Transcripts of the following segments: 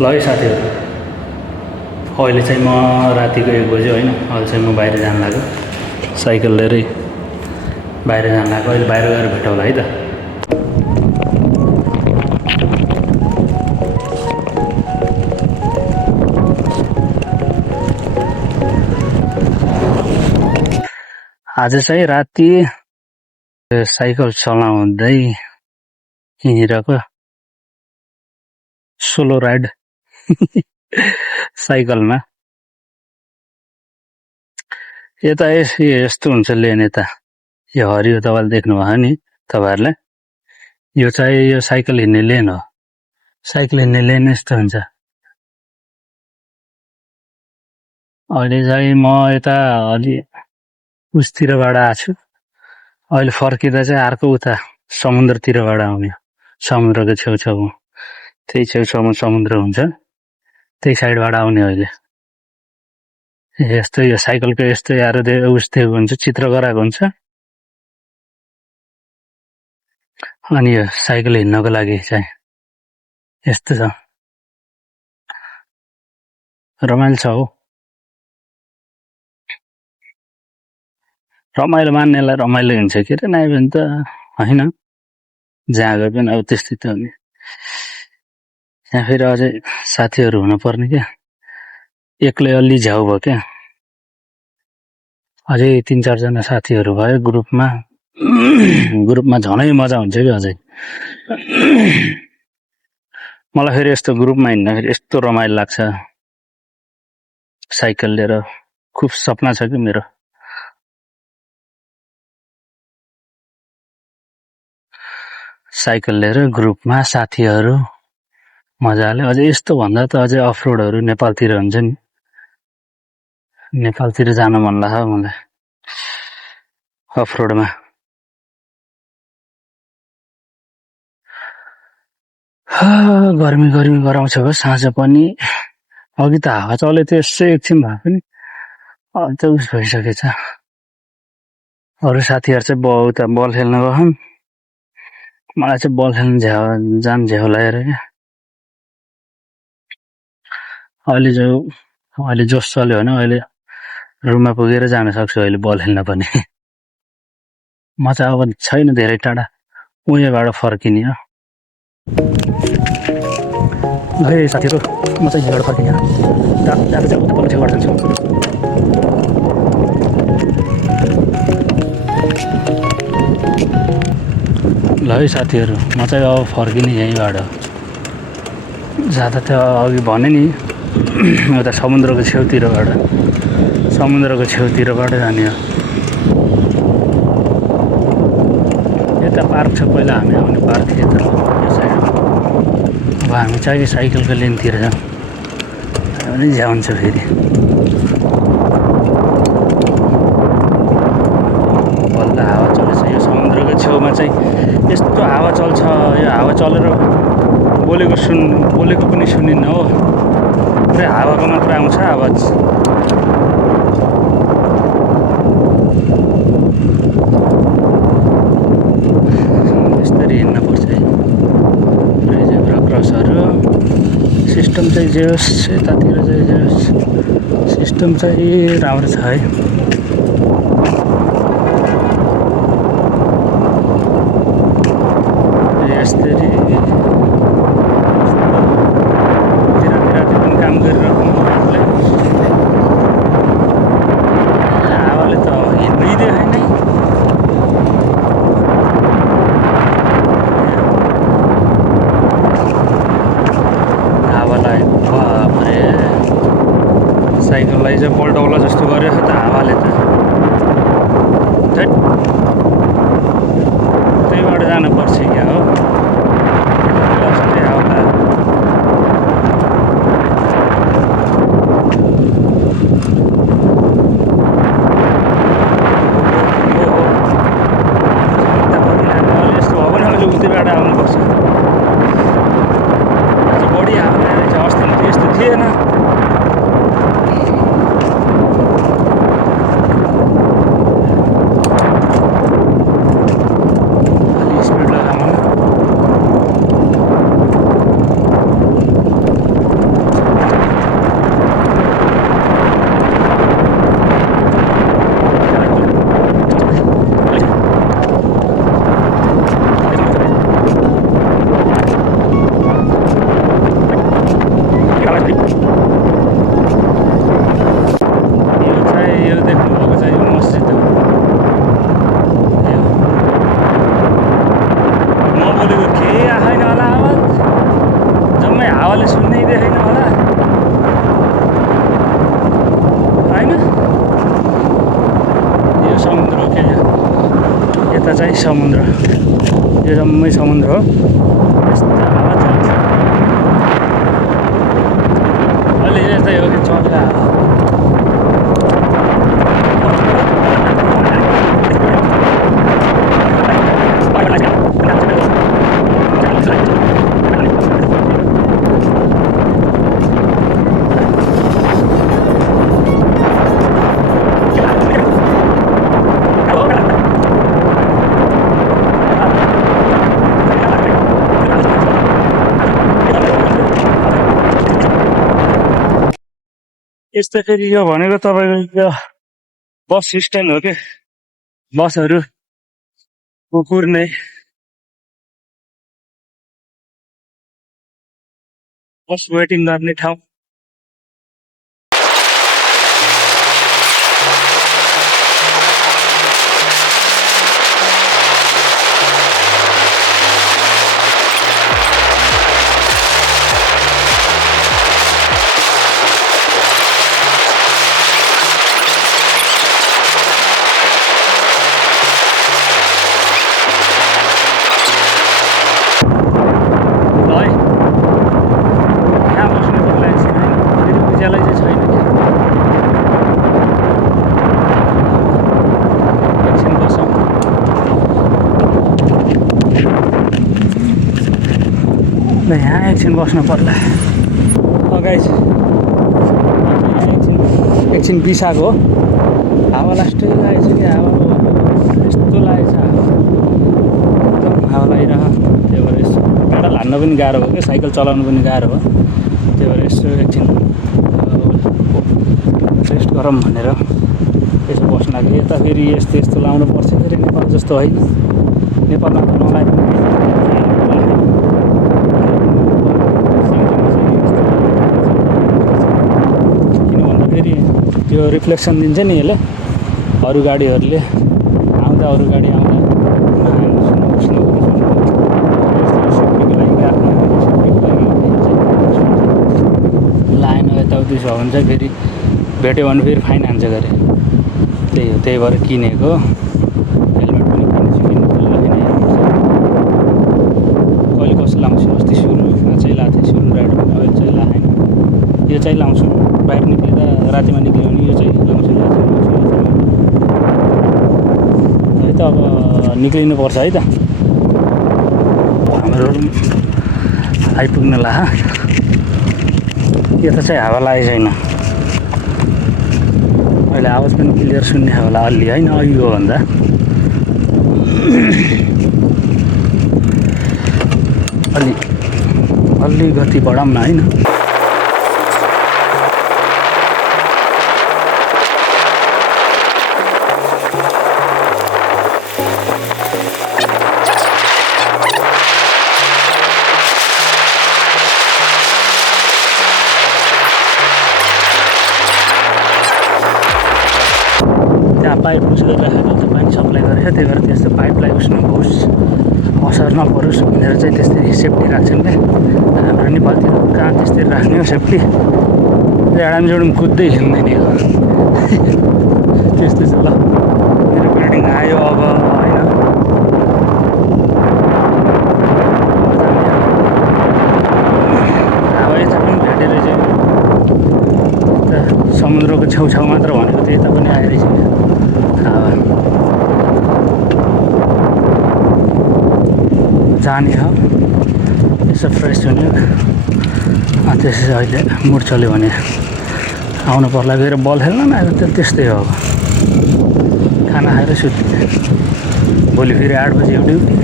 ल है साथीहरू, अहिले चाहिँ म रातिको 1 बज्यो होइन। अहिले चाहिँ म बाहिर जान लाग्यो, साइकल लिएरै बाहिर जान लाग्यो। अहिले बाहिर गएर भेटौँला है त। आज चाहिँ राति साइकल चलाउँदै हिँडिरहेको सोलो राइड साइकलमा। यता यस्तो हुन्छ लेन, यता यो हरियो तपाईँले देख्नुभयो नि तपाईँहरूले, यो चाहिँ यो साइकल हिँड्ने लेन हो। साइकल हिँड्ने लेन यस्तो हुन्छ। अहिले चाहिँ म यता अलि उसतिरबाट आएको छु। अहिले फर्किँदा चाहिँ अर्को उता समुद्रतिरबाट आउने, समुद्रको छेउछाउमा, त्यही छेउछाउमा समुद्र हुन्छ, त्यही साइडबाट आउने। अहिले यस्तो यो साइकलको यस्तो यारो उस्तो हुन्छ, चित्र गराएको हुन्छ। अनि यो साइकल हिँड्नको लागि चाहिँ यस्तो छ, रमाइलो छ हो। रमाइलो मान्नेलाई रमाइलो हुन्छ के अरे, नआयो भने त होइन, जहाँ गए पनि अब त्यस्तै त हो नि। यहाँ फेरि अझै साथीहरू हुनुपर्ने क्या, एक्लै अलि झ्याउ भयो क्या। अझै 3-4 जना साथीहरू भयो ग्रुपमा ग्रुपमा झनै मजा हुन्छ कि अझै। मलाई फेरि यस्तो ग्रुपमा हिँड्दाखेरि यस्तो रमाइलो लाग्छ, साइकल लिएर। खुब सपना छ कि मेरो, साइकल लिएर ग्रुपमा साथीहरू मजाले। अझै यस्तो भन्दा त अझै अफरोडहरू नेपालतिर हुन्छ नि, नेपालतिर जान मन लाग्छ मलाई अफरोडमा। गर्मी गर्मी गराउँछ हो साँझ पनि। अघि त हावा चले थियो यसै एकछिन भए पनि, अहिले त उस भइसकेछ। अरू साथीहरू चाहिँ उता बल खेल्न गएछन्, मलाई चाहिँ बल खेल्न जान झ्याउ लागेर क्या। अहिले जोस चल्यो भने अहिले रुममा पुगेर जान सक्छु अहिले बल खेल्न पनि। म चाहिँ अब छैन धेरै टाढा, उहीँबाट फर्किने हो। है साथीहरू, म चाहिँ यहीँबाट फर्किने हो। जाँदा चाहिँ उता पल्लो छेउबाट जान्छु। ल है साथीहरू, म चाहिँ अब फर्किने यहीँबाट। जाँदा त अघि भने नि उता समुद्रको छेउतिरबाट जाने हो। यता पार्क छ, पहिला हामी आउने पार्क यता यो साइडमा। अब हामी चाहिँ साइकलको लेनतिर जाउँ भने झ्याउ हुन्छ फेरि। बल्ल हावा चलेछ, यो समुद्रको छेउमा चाहिँ यस्तो हावा चल्छ। यो हावा चलेर बोलेको पनि सुनिन्न हो, पुरै हावाको मात्र आउँछ आवाज। यसरी हिँड्नुपर्छ है। रेजेब्रा क्रसहरू सिस्टम चाहिँ जे होस्, यतातिर चाहिँ जे होस् सिस्टम चाहिँ राम्रो छ है। यस्तरी राति पनि काम गरिरहेको हावाले त हिँड्दै होइन। हावालाई बाफ्रे, साइकललाई चाहिँ पल्टाउला जस्तो गर्यो त हावाले त। त्यहीबाट जानुपर्छ क्या हो। उतैबाट आउनुपर्छ। आज बढी हावा रहेछ, अस्ति त यस्तो थिएन। अलि स्पिड लगाउनु। यो देख्नुभएको चाहिँ यो मस्जिद हो। म बोलेको केही आएन होला आवाज, जम्मै हावाले सुन्नै देखेन होला होइन। यो समुद्र हो क्या, यता चाहिँ समुद्र, यो जम्मै समुद्र हो। यस्तो हावा चल्छ अलि यस्तै हो कि चल्ला। यस्तो फेरि यो भनेको तपाईँको यो बस स्ट्यान्ड हो कि, बसहरू कुर्ने बस वेटिङ गर्ने ठाउँ। यहाँ एकछिन बस्नु पर्ला। गाइस एकछिन बिसाएको हो, हावा लास्टै लागेको छ कि हावा यस्तो लागेको छ, एकदम हावा लागिरह। त्यही भएर यसो पेडल हान्न पनि गाह्रो भयो क्या, साइकल चलाउनु पनि गाह्रो भयो। त्यही भएर यसो एकछिन रेस्ट गरौँ भनेर यसो बस्न लाग्यो। यता फेरि यस्तो यस्तो लाउनु पर्छ फेरि, नेपाल जस्तो होइन। नेपालमा त नलागे पनि त्यो रिफ्लेक्सन दिन्छ नि यसले, अरू गाडीहरूले आउँदा अरू गाडी आउँदा सेफ्टीको लागि लाएन यताउति छ भने चाहिँ फेरि भेट्यो भने फेरि फाइन हान्छ गरे। त्यही हो, त्यही भएर किनेको। हेलमेट पनि किन्नु कहिले कसो लाउँछु, अस्ति सुरुमा चाहिँ लाएको थिएँ, सुरु राइड पनि अहिले चाहिँ लाएन। यो चाहिँ लाउँछु, बाहिर निक्लिँदा रातिमा निक्ल्यो भने यो चाहिँ लाउँछु है त। अब निक्लिनुपर्छ है त, हाम्रो आइपुग्न ला। यता चाहिँ हावा लागेको छैन अहिले, आवाज पनि क्लियर सुन्ने होला अलि होइन अघिको भन्दा। अलि गति बढाउँ न होइन। पाइप युज गरिराखेको हुन्छ, पानी सप्लाई गरेर, त्यही भएर त्यस्तो पाइपलाई उस नहोस्, असर नपरोस् भनेर चाहिँ त्यस्तै सेफ्टी राख्छन् क्या। हाम्रो नेपालतिर कहाँ त्यस्तै राख्ने हो सेफ्टी, एडाम जोडम कुद्दै हिँड्दैन यो त्यस्तो छ। ल मेरो बिल्डिङ आयो अब होइन, अब यता पनि भेटेर चाहिँ समुद्रको छेउछाउ मात्र भनेको थियो, यता पनि आइरहेछ जाने हो। यसो फ्रेस हुने, त्यसपछि अहिले मुड चल्यो भने आउनु पर्ला फेरि बल खेल्न न। अब त्यस्तै हो, अब खाना खाएर सुत्ने, भोलि फेरि 8 बजी एउटा ड्युटी।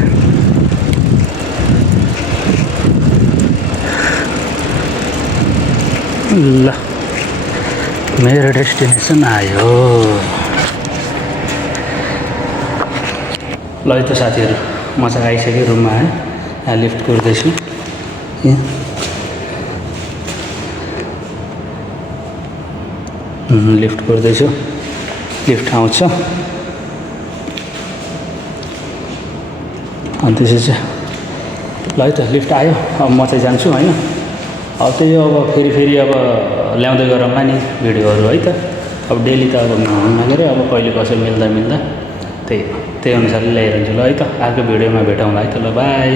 ल मेरो डेस्टिनेसन आयो। ल है त साथीहरू, म चाहिँ आइसकेँ रुममा है। यहाँ लिफ्ट कुर्दैछु, लिफ्ट गर्दैछु, लिफ्ट आउँछ। अनि त्यसपछि ल है त लिफ्ट आयो, अब म चाहिँ जान्छु होइन। अब त्यही अब फेरि अब ल्याउँदै गरौँला नि भिडियोहरू है त। अब डेली त अब नगरे अब कहिले कसो मिल्दा त्यही अनुसारले ल्याइरहन्छु ल है त। अर्को भिडियोमा भेटौँला है त, ल बाई।